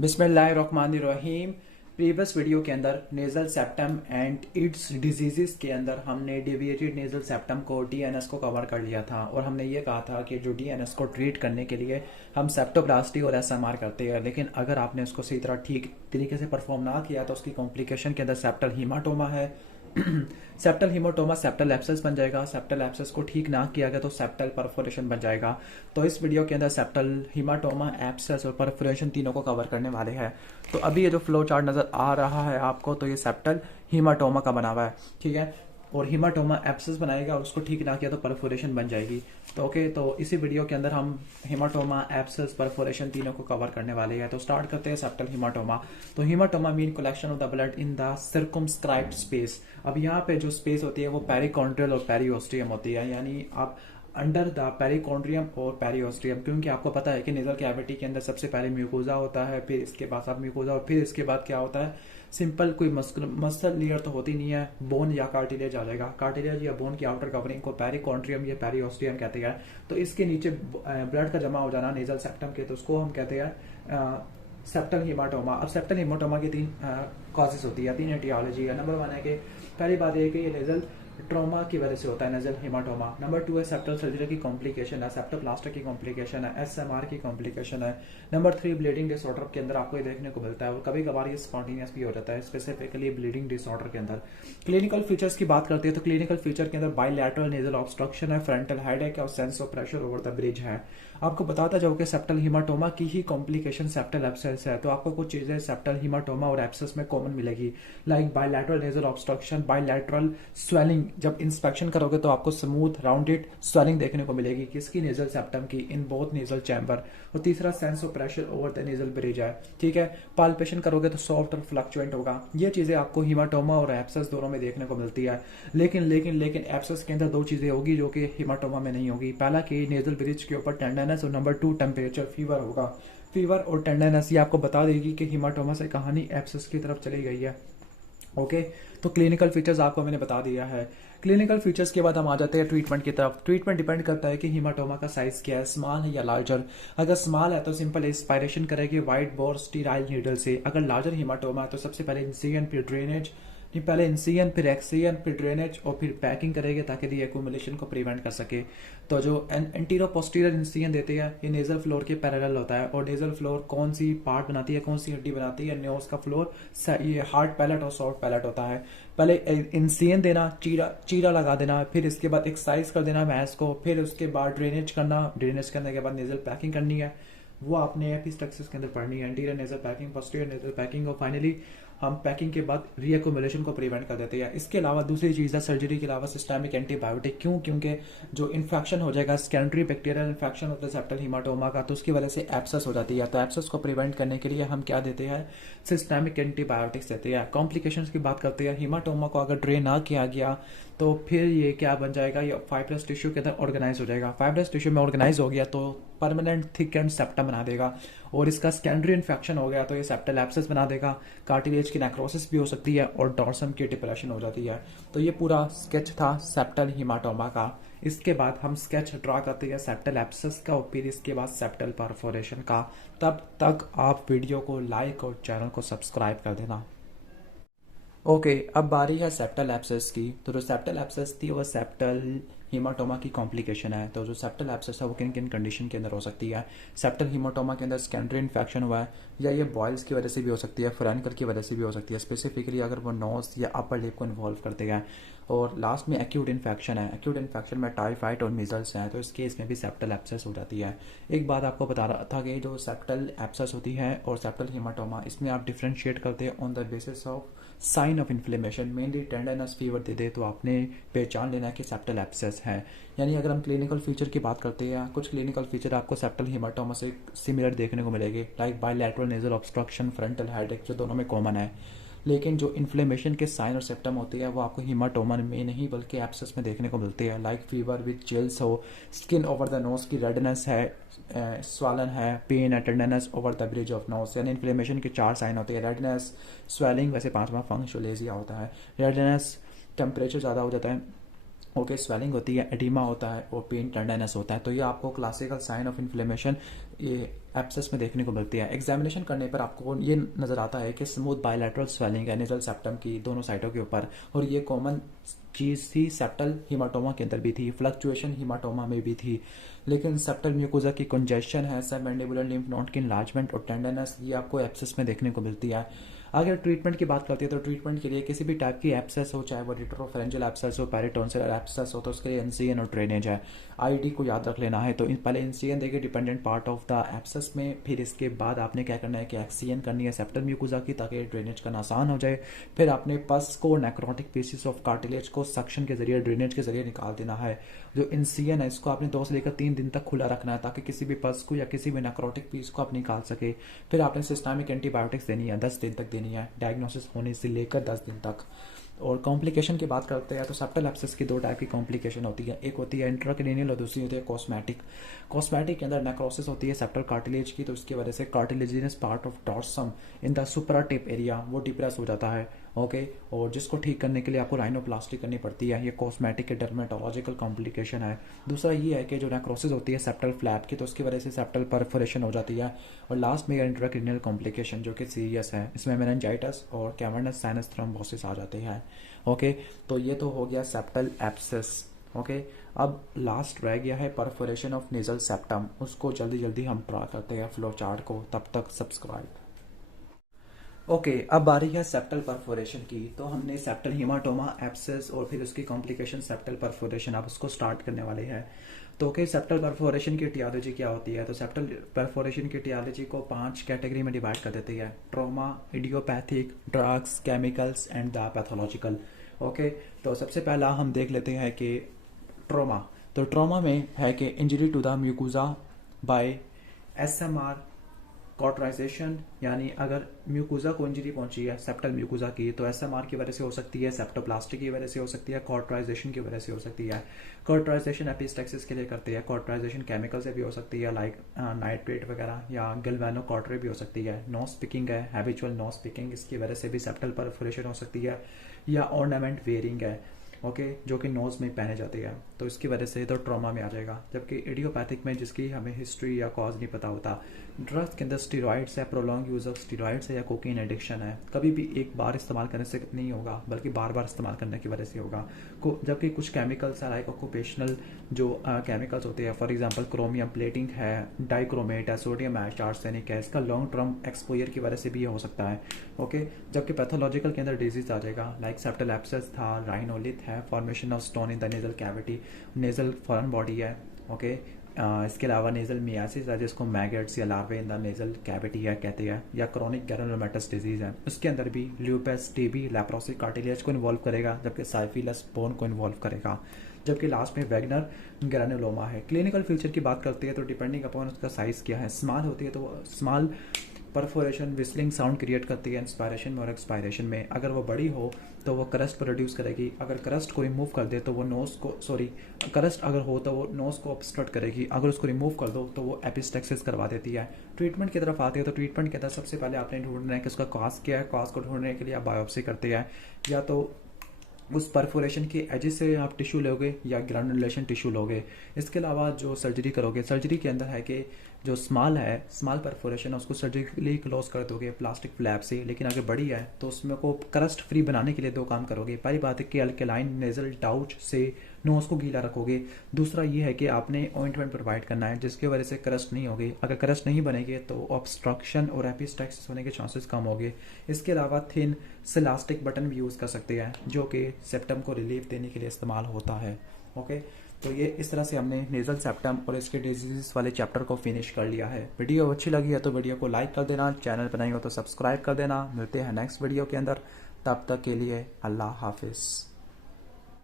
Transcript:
बिस्मिल्लाहिर्रहमानिर्रहीम। Previous video के अंदर nasal septum and it's diseases के अंदर हमने डेविएटेड नेजल सेप्टम को डीएनएस को कवर कर लिया था और हमने ये कहा था कि जो डीएनएस को ट्रीट करने के लिए हम सेप्टोप्लास्टी और एसएमआर करते हैं, लेकिन अगर आपने उसको सही तरह ठीक तरीके से परफॉर्म ना किया तो उसकी कॉम्प्लिकेशन के अंदर सेप्टल हीमाटोमा है। सेप्टल हीमाटोमा सेप्टल एब्सेस बन जाएगा। सेप्टल एब्सेस को ठीक ना किया गया तो सेप्टल परफोरेशन बन जाएगा। तो इस वीडियो के अंदर सेप्टल हीमाटोमा एब्सेस और परफोरेशन तीनों को कवर करने वाले हैं। तो अभी ये जो फ्लो चार्ट नजर आ रहा है आपको, तो ये सेप्टल हीमाटोमा का बना हुआ है, ठीक है। और हीमाटोमा एब्सेस बनाएगा और उसको ठीक ना किया तो परफोरेशन बन जाएगी। तो ओके, तो इसी वीडियो के अंदर हम हीमाटोमा एब्सेस परफोरेशन तीनों को कवर करने वाले हैं। तो स्टार्ट करते हैं सेप्टल हीमाटोमा। तो haematoma mean collection of the blood in the circumscribed space. अब यहाँ पे जो स्पेस होती है वो पेरिकॉन्ड्रियल और पेरिओस्ट्रियम होती है, यानी आप अंडर द पेरिकॉन्ड्रियम और पेरिओस्ट्रियम, क्योंकि आपको पता है कि नेजल कैविटी के अंदर सबसे पहले म्यूकोजा होता है, फिर इसके बाद सब म्यूकोजा और फिर इसके बाद क्या होता है, सिंपल कोई मसल लेयर तो होती नहीं है, बोन या कार्टिलेज आ जाएगा। कार्टिलेज या बोन की आउटर कवरिंग को पेरिकॉन्ड्रियम या पेरिओस्ट्रियम कहते हैं। तो इसके नीचे ब्लड का जमा हो जाना नेजल सेप्टम के, तो उसको हम कहते हैं सेप्टल हीमाटोमा। अब सेप्टल हीमाटोमा की तीन कॉजेज होती है, तीन एटियोलॉजी है। नंबर 1 है कि पहली बात यह है कि ये नेजल ट्रॉमा की वजह से होता है नेजल हीमाटोमा। नंबर 2 है सेप्टल सर्जरी की कॉम्प्लिकेशन है, सेप्टोप्लास्टी की कॉम्प्लिकेशन है, एसएमआर की कॉम्प्लिकेशन है। नंबर 3 ब्लीडिंग डिसऑर्डर के अंदर आपको ये देखने को मिलता है और कभी कभार ये स्पॉन्टेनियस भी हो जाता है, स्पेसिफिकली ब्लीडिंग डिसऑर्डर के अंदर। क्लिनिकल फीचर्स की बात करते हैं तो क्लिनिकल फीचर के अंदर बाइलैटरल नेजल ऑब्स्ट्रक्शन है, फ्रंटल हेडेक है और sense of pressure over the bridge है। आपको बताता जाओ कि सेप्टल हीमाटोमा की ही कॉम्प्लिकेशन सेप्टल एब्सेस है, तो आपको कुछ चीजें सेप्टल हीमाटोमा और एब्सेस में कॉमन मिलेगी, like bilateral nasal obstruction, bilateral swelling. जब इंस्पेक्शन करोगे तो आपको स्मूथ राउंडेड स्वेलिंग देखने को मिलेगी, किसकी, नेजल सेप्टम की, इन बोथ नेजल चैम्बर। और तीसरा sense of pressure over the nasal bridge है, ठीक है। पाल्पेशन करोगे तो सॉफ्ट और फ्लक्चुएंट होगा। ये चीजें आपको हीमाटोमा और एब्सेस दोनों में देखने को मिलती है। लेकिन एब्सेस के अंदर दो चीजें होगी जो कि हीमाटोमा में नहीं होगी। पहला कि नेजल ब्रिज के ऊपर टेंडरनेस और नंबर 2 टेम्परेचर, फीवर होगा। फीवर और टेंडरनेस ये आपको बता देगी कि हीमाटोमा से कहानी एब्सेस की तरफ चली गई है। ओके, तो क्लिनिकल फीचर्स आपको मैंने बता दिया है। क्लिनिकल फीचर्स के बाद हम आ जाते हैं ट्रीटमेंट की तरफ। ट्रीटमेंट डिपेंड करता है कि हीमाटोमा का साइज क्या है, स्मॉल है या लार्जर। अगर स्मॉल है तो सिंपल एस्पायरेशन करेगी वाइट बोर स्टीराइल नीडल से। अगर लार्जर हीमाटोमा है तो सबसे पहले इंसिजन, फिर ड्रेनेज, नहीं पहले इंसिजन फिर एक्सिजन फिर ड्रेनेज और फिर पैकिंग करेंगे ताकि दी एक्यूमुलेशन को प्रिवेंट कर सके। तो जो एंटीरो पोस्टीरियर इंसिजन देते हैं ये नेजल फ्लोर के पैरेलल होता है। और नेजल फ्लोर कौन सी पार्ट बनाती है, कौन सी हड्डी बनाती है, नोज का फ्लोर ये हार्ड पैलेट और सॉफ्ट पैलेट होता है। पहले इंसिजन देना, चीरा लगा देना, फिर इसके बाद एक्सरसाइज कर देना भैंस को, फिर उसके बाद ड्रेनेज करना, ड्रेनेज करने के बाद नेजल पैकिंग करनी है, वो आपने एपिस्टैक्सिस के अंदर पढ़नी है, anterior nasal packing, posterior nasal packing, और फाइनली हम पैकिंग के बाद रीएक्यूमुलेशन को प्रिवेंट कर देते हैं। इसके अलावा दूसरी चीज़ है सर्जरी के अलावा सिस्टेमिक एंटीबायोटिक। क्यों? क्योंकि जो इन्फेक्शन हो जाएगा, सेकेंडरी बैक्टीरियल इन्फेक्शन होता है सेप्टल हीमाटोमा का, तो उसकी वजह से एब्सेस हो जाती है। तो एब्सेस को प्रिवेंट करने के लिए हम क्या देते हैं, सिस्टेमिक एंटीबायोटिक्स देते हैं। कॉम्प्लिकेशंस की बात करते हैं, हीमाटोमा को अगर ड्रेन ना किया गया तो फिर ये क्या बन जाएगा, ये फाइब्रस टिश्यू के अंदर ऑर्गेनाइज हो जाएगा। फाइब्रस टिश्यू में ऑर्गेनाइज हो गया तो परमानेंट थिक एंड सेप्टम बना देगा, और इसका सेकेंडरी इन्फेक्शन हो गया तो ये सेप्टल एब्सेस बना देगा। कार्टिलेज की नेक्रोसिस भी हो सकती है और डॉर्सम की डिप्रेशन हो जाती है। तो ये पूरा स्केच था सेप्टल हीमाटोमा का। इसके बाद हम स्केच ड्रा करते हैं सेप्टल एब्सेस का और फिर इसके बाद सेप्टल परफोरेशन का। तब तक आप वीडियो को लाइक और चैनल को सब्सक्राइब कर देना। ओके, अब बारी है सेप्टल एब्सेस की। तो जो सेप्टल एब्सेस थी वो सेप्टल हीमाटोमा की कॉम्प्लिकेशन है। तो जो सेप्टल एब्सेस है वो किन किन कंडीशन के अंदर हो सकती है। सेप्टल हीमाटोमा के अंदर सेकेंडरी इन्फेक्शन हुआ है, या ये बॉयल्स की वजह से भी हो सकती है, फ्रेनिकल की वजह से भी हो सकती है, स्पेसिफिकली अगर वो नोज या अपर लिप को इन्वॉल्व करते हैं। और लास्ट में एक्यूट इन्फेक्शन है। एक्यूट इन्फेक्शन में टाइफाइड और मिजल्स हैं, तो इस केस में भी सेप्टल एब्सेस हो जाती है। एक बात आपको बता रहा था कि जो सेप्टल एब्सेस होती है और सेप्टल हीमाटोमा, इसमें आप डिफ्रेंशिएट करते हैं on the basis of sign of inflammation. Mainly tenderness, fever दे दे तो आपने पहचान लेना है कि सेप्टल एब्सेस है। यानी अगर हम क्लिनिकल फीचर की बात करते हैं, कुछ क्लिनिकल फीचर आपको सेप्टल हीमाटोमा से सिमिलर देखने को मिलेंगे, like bilateral nasal obstruction, frontal headache, जो दोनों में कॉमन है। लेकिन जो इन्फ्लेमेशन के साइन और सिम्टम होते हैं वो आपको हीमाटोमा में नहीं बल्कि एब्सेस में देखने को मिलते हैं, लाइक फीवर विद चिल्स हो, स्किन ओवर द नोज की रेडनेस है, स्वालन है, पेन है, tenderness over the bridge of nose. यानी इन्फ्लेमेशन के 4 साइन होते हैं, रेडनेस, स्वेलिंग, वैसे 5वां फंक्शुलेजिया होता है, रेडनेस, टेम्परेचर ज़्यादा हो जाता है, ओके, स्वेलिंग होती है, एडिमा होता है और पेन टेंडरनेस होता है। तो ये आपको क्लासिकल साइन ऑफ इन्फ्लेमेशन ये एब्सेस में देखने को मिलती है। एग्जामिनेशन करने पर आपको ये नज़र आता है कि स्मूथ बायलैटरल स्वेलिंग है नेजल सेप्टम की दोनों साइडों के ऊपर, और ये कॉमन चीज़ थी सेप्टल हीमाटोमा के अंदर भी थी, फ्लक्चुएशन हीमाटोमा में भी थी। लेकिन सेप्टल म्यूकोजा की कंजेशन है, सबमैंडिबुलर लिम्फ नोड की इनलार्जमेंट और टेंडरनेस, ये आपको एब्सेस में देखने को मिलती है। अगर ट्रीटमेंट की बात करते हैं तो ट्रीटमेंट के लिए किसी भी टाइप की एब्सेस हो, चाहे वो रिट्रोफेरेंजियल एब्सेस हो, पेरिटोन्सिलर एब्सेस हो, तो उसके लिए एनसीएन और ड्रेनेज है। आईडी को याद रख लेना है। तो पहले एनसीएन देंगे dependent part of the abscess में, फिर इसके बाद आपने क्या करना है कि एक्सीएन करनी है सेप्टल म्यूकोजा की, ताकि ड्रेनेज करना आसान हो जाए। फिर आपने पस को, नेक्रोटिक पीसेस ऑफ कार्टिलेज को सक्शन के जरिए, ड्रेनेज के जरिए निकाल देना है। जो एनसीएन है इसको आपने 2 से लेकर 3 दिन तक खुला रखना है, ताकि किसी भी पस को या किसी भी नेक्रोटिक पीस को आप निकाल सके। फिर आपने सिस्टमिक एंटीबायोटिक्स देनी है, 10 दिन तक देनी है, डायग्नोसिस होने से लेकर 10 दिन तक। और कॉम्प्लिकेशन की बात करते हैं तो सेप्टल एब्सेस की 2 टाइप की कॉम्प्लिकेशन होती है, एक होती है इंट्राक्रेनियल और दूसरी होती है कॉस्मेटिक। कॉस्मेटिक के अंदर नेक्रोसिस होती है सेप्टल कार्टिलेज की, तो उसकी वजह से cartilaginous part of dorsum in the supra tip area वो डिप्रेस हो जाता है। ओके, और जिसको ठीक करने के लिए आपको राइनोप्लास्टी करनी पड़ती है। ये कॉस्मेटिक के डर्मेटोलॉजिकल कॉम्प्लिकेशन है। दूसरा ये है कि जो नेक्रोसिस होती है सेप्टल फ्लैप की, तो उसकी वजह से सेप्टल परफोरेशन हो जाती है। और लास्ट में इंट्राक्रेनियल कॉम्प्लिकेशन जो कि सीरियस है, इसमें मेनिंजाइटिस और कैवर्नस साइनस थ्रोम्बोसिस आ जाते हैं। ओके, तो ये तो हो गया सेप्टल एब्सेस। ओके, अब लास्ट रह गया है परफोरेशन ऑफ नेजल सेप्टम, उसको जल्दी जल्दी हम ट्रा करते हैं फ्लो चार्ट को, तब तक सब्सक्राइब। ओके, अब बारी है सेप्टल परफोरेशन की। तो हमने सेप्टल हीमाटोमा, एब्सेस और फिर उसकी कॉम्प्लिकेशन सेप्टल परफोरेशन, अब उसको स्टार्ट करने वाले हैं। तो ओके, सेप्टल परफोरेशन की टियोलॉजी क्या होती है? तो सेप्टल परफोरेशन की टियोलॉजी को 5 कैटेगरी में डिवाइड कर देती है: trauma, idiopathic, drugs, chemicals and the pathological. Okay, तो सबसे पहला हम देख लेते हैं कि ट्रॉमा। तो ट्रॉमा में है कि injury to the mucosa by SMR cauterization, यानी अगर म्यूकोजा को इंजरी पहुंची है सेप्टल म्यूकोजा की, तो एसएमआर की वजह से हो सकती है, सेप्टोप्लास्टी की वजह से हो सकती है, कॉटराइजेशन की वजह से हो सकती है। कॉटराइजेशन एपिस्टेक्सिस के लिए करते हैं, कॉटराइजेशन केमिकल से भी हो सकती है, लाइक नाइट्रेट वगैरह, या गल्वेनो कॉटरे भी हो सकती है। नोज पिकिंग है, हैबिचुअल नोज पिकिंग, इसकी वजह से भी सेप्टल परफोरेशन हो सकती है। या ऑर्नामेंट वेयरिंग है, ओके, जो कि नोज में पहने जाती है, तो इसकी वजह से तो ट्रॉमा में आ जाएगा। जबकि इडियोपैथिक में जिसकी हमें हिस्ट्री या कॉज नहीं पता होता, ड्रग्स के अंदर स्टीरॉइड्स है, प्रोलॉन्ग यूज ऑफ स्टीरॉइड्स है, या कोकीन एडिक्शन है, कभी भी एक बार इस्तेमाल करने से नहीं होगा, बल्कि बार बार इस्तेमाल करने की वजह से होगा। जबकि कुछ केमिकल्स है, लाइक ऑक्यूपेशनल जो केमिकल्स होते हैं, फॉर एग्जांपल क्रोमियम प्लेटिंग है, डाइक्रोमेट है, सोडियम एश आर्सेनिक है, इसका लॉन्ग टर्म एक्सपोजर की वजह से भी हो सकता है। ओके, जबकि पैथोलॉजिकल के अंदर डिजीज आ जाएगा, लाइक सेप्टल एब्सेस था, राइनोलिथ है, formation of stone in the nasal cavity, nasal foreign body है। ओके, इसके अलावा नेजल मियासिस है, जिसको मैगेट्स या लार्वे इन द नेजल कैविटी है कहते हैं, या क्रॉनिक ग्रेनुलोमेटस डिजीज है, उसके अंदर भी ल्यूपस, टीबी, लेप्रोसिस कार्टिलेज को इन्वॉल्व करेगा, जबकि साइफिलस बोन को इन्वॉल्व करेगा। जबकि लास्ट में वैगनर ग्रेनुलोमा है। क्लिनिकल फीचर की बात करते हैं तो डिपेंडिंग अपॉन उसका साइज क्या है, स्मॉल होती है तो small perforation whistling sound create करती है इंस्पायरेशन में और एक्सपायरेशन में। अगर वो बड़ी हो तो वो क्रस्ट प्रोड्यूस करेगी, अगर क्रस्ट को रिमूव कर दे तो वो नोज को, क्रस्ट अगर हो तो वो नोज को ऑब्स्ट्रक्ट करेगी, अगर उसको रिमूव कर दो तो वो एपिस्टेक्सिस करवा देती है। ट्रीटमेंट की तरफ आते हैं तो ट्रीटमेंट के अंदर सबसे पहले आपने ढूंढना है कि उसका कॉज क्या है। कॉज को ढूंढने के लिए आप बायोप्सी करते हैं, या तो उस परफोरेशन के एजेस से आप टिश्यू लोगे या ग्रैनुलेशन टिश्यू लोगे। इसके अलावा जो सर्जरी करोगे, सर्जरी के अंदर है कि जो स्मॉल है, स्मॉल परफोरेशन है, उसको सर्जिकली क्लोज कर दोगे प्लास्टिक फ्लैप से। लेकिन अगर बड़ी है तो उसमें को क्रस्ट फ्री बनाने के लिए 2 काम करोगे। पहली बात है कि अल्केलाइन नेजल डाउच से नोज को गीला रखोगे। दूसरा ये है कि आपने ऑइंटमेंट प्रोवाइड करना है जिसकी वजह से क्रस्ट नहीं होगी। अगर क्रस्ट नहीं बनेगी तो ऑब्स्ट्रक्शन और एपिस्टेक्सिस होने के चांसेस कम होंगे। इसके अलावा थिन सिलास्टिक बटन भी यूज़ कर सकते हैं, जो कि सेप्टम को रिलीफ देने के लिए इस्तेमाल होता है। ओके, तो ये इस तरह से हमने नेजल सेप्टम और इसके डिजीज़ वाले चैप्टर को फिनिश कर लिया है। वीडियो अच्छी लगी है तो वीडियो को लाइक कर देना, चैनल पर नहीं हो तो सब्सक्राइब कर देना। मिलते हैं नेक्स्ट वीडियो के अंदर, तब तक के लिए अल्लाह हाफिज़।